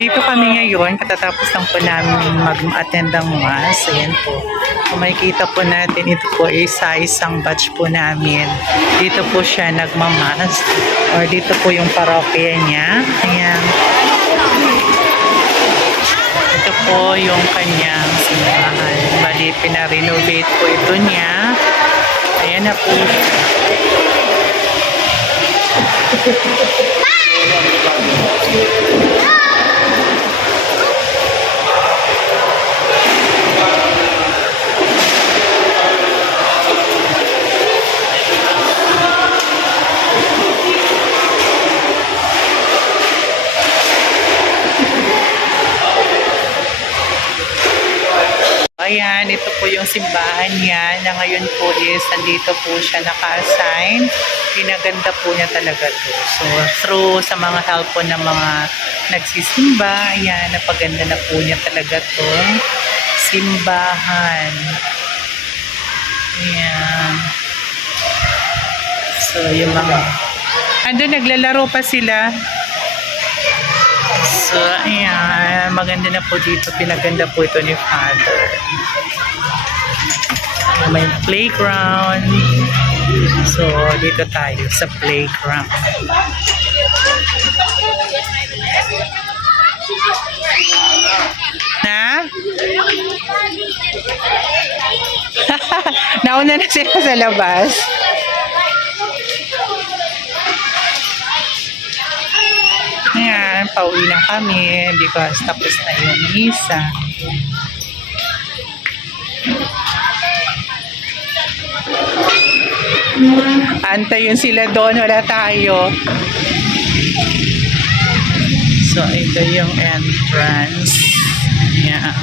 Dito kami ngayon, katatapos lang po namin mag-attend ng mass. Ayan po. Kung makikita po natin, ito po isang batch po namin. Dito po siya nagmamass. Or dito po yung parokya niya. Ayan. Ito po yung kanyang simbahan. Bali, pinarenovate po ito niya. Ayan na po siya. Ayan, ito po yung simbahan niya na ngayon po is nandito po siya naka-assign. Pinaganda po niya talaga to. So, through sa mga help po ng mga nagsisimba, ayan, napaganda na po niya talaga to simbahan. Ayan. So, yung mga... Ando, naglalaro pa sila. So, ayan, maganda na po dito. Pinaganda po ito ni Father. May playground. So, dito tayo sa playground. Na? Nauna na sila sa labas. Ayan, pauwi na kami because tapos na yung misa. Antayin sila doon, wala tayo. So, ito yung entrance. Yeah.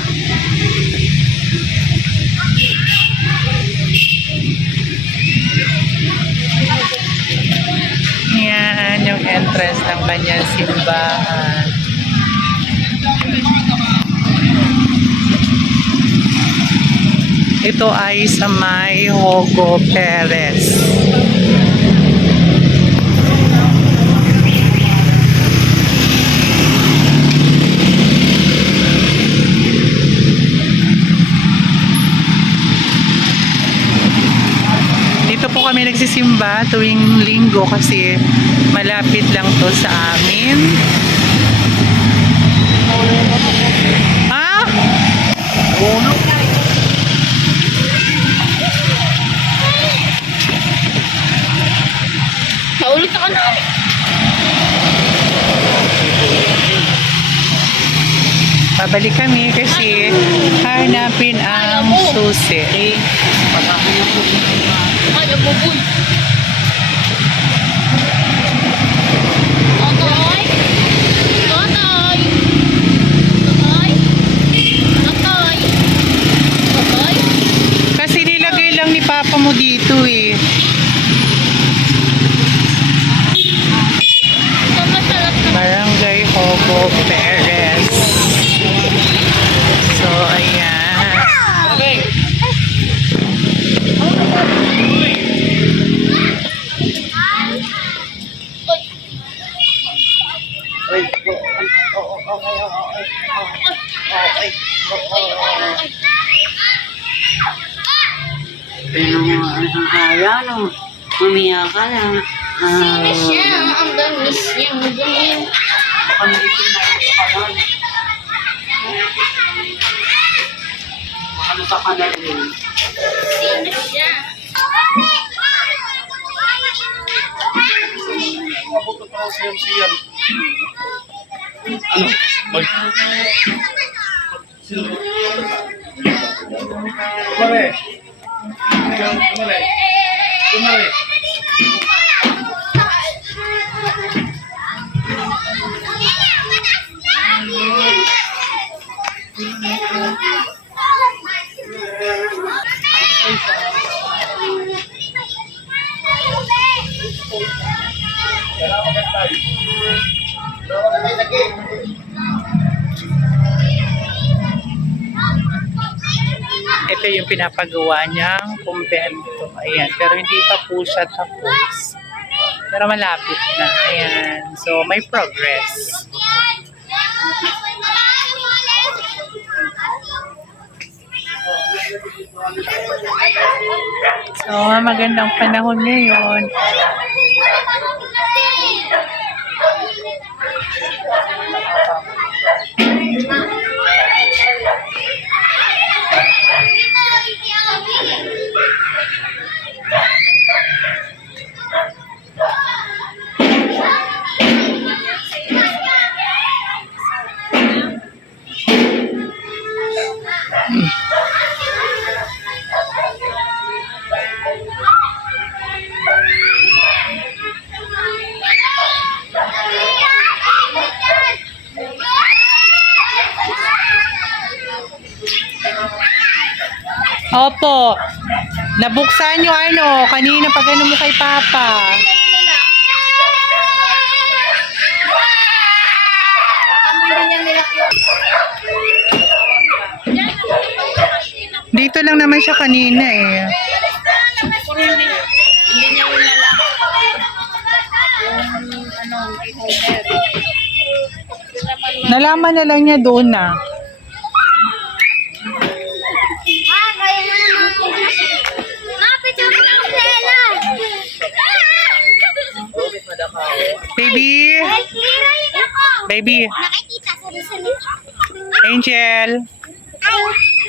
Yan, yung entrance ng kanyang simbahan. Ito ay sa may Hogo Perez. Dito po kami nagsisimba tuwing linggo kasi malapit lang to sa amin. Ha? Paulit ako na. Babalik kami kasi hanapin ang susi. Ay, nabubuy. Tatay. Tatay. Tatay. Tatay. Tatay. Kasi nilagay lang ni Papa mo dito eh. Barangay Hogo Perez. So, ayan. Pero ayan o, umiyak ka lang. Sino siya? Ang damis niya. Ang dumi. Baka nalitin na rin sa kanan. Baka nasa kanan rin. Sino siya? Mabuto pa lang siyam-siyam. Ano? Kumare. Kumare. Kumare. Ito yung pinapagawa niyang kumbento. Ayan. Pero hindi pa po siya tapos. Pero malapit na. Ayan. So, may progress. magandang panahon ngayon. Opo. Nabuksan yung ano, kanina pag ano mo kay Papa. Dito lang naman siya kanina eh. Hindi niya yung lalaki. Yung ano, beholder. Nalaman na lang niya doon na. Baby! Baby! Nakikita sa Rizal. Angel!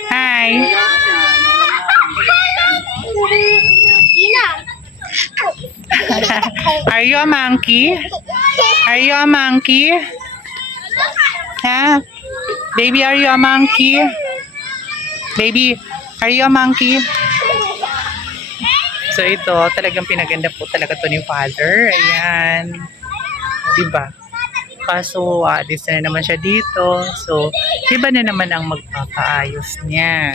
Hi! Ina. Are you a monkey? Are you a monkey? Ha? Baby, are you a monkey? Baby, are you a monkey? So ito, talagang pinaganda po talaga to ni Father. Ayan. Diba? Kaso, alis na naman siya dito. So, iba na naman ang magpapaayos niyan.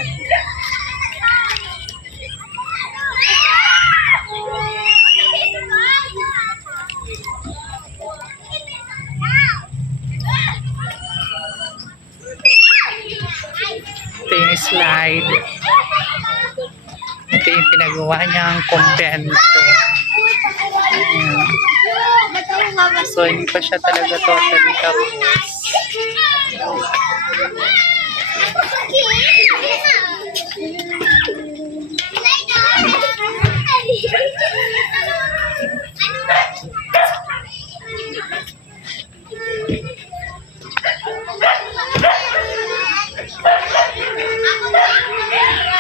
Ito yung slide. Ito yung pinagawa niyang kumbento. Ayan. So, hindi pa siya talaga totally tapos.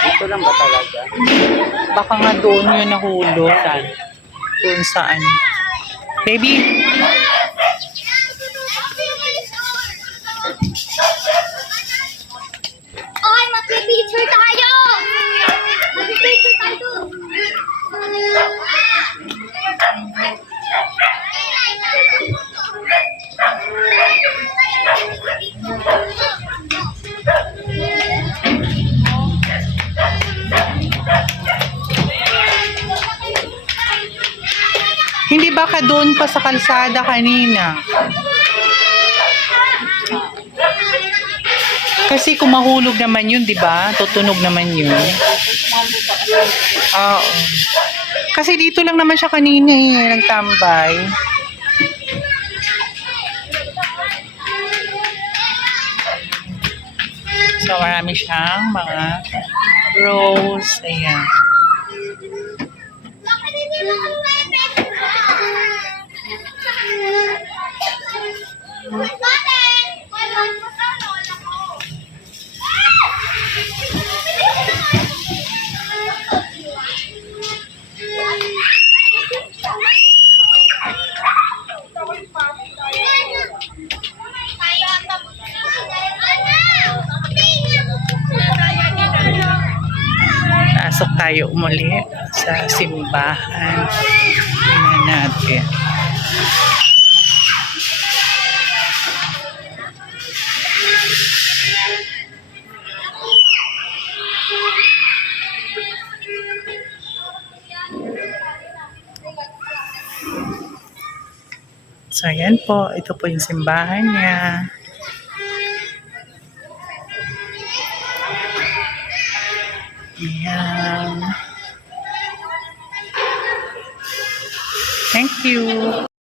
Dito lang ba talaga? Baka nga doon yun nahulog. Doon saan? Baby! Okay, mag-picture tayo! Mag-picture tayo! Hindi ba ka doon pa sa kalsada kanina? Kasi kung mahulog naman yun, di ba? Tutunog naman yun. Oo. Kasi dito lang naman siya kanina eh, nagtambay. So marami siyang mga rose. Ayan. Pasok tayo umuli sa simbahan. Tingnan natin. So, ayan po. Ito po yung simbahan niya. Ayan. Thank you.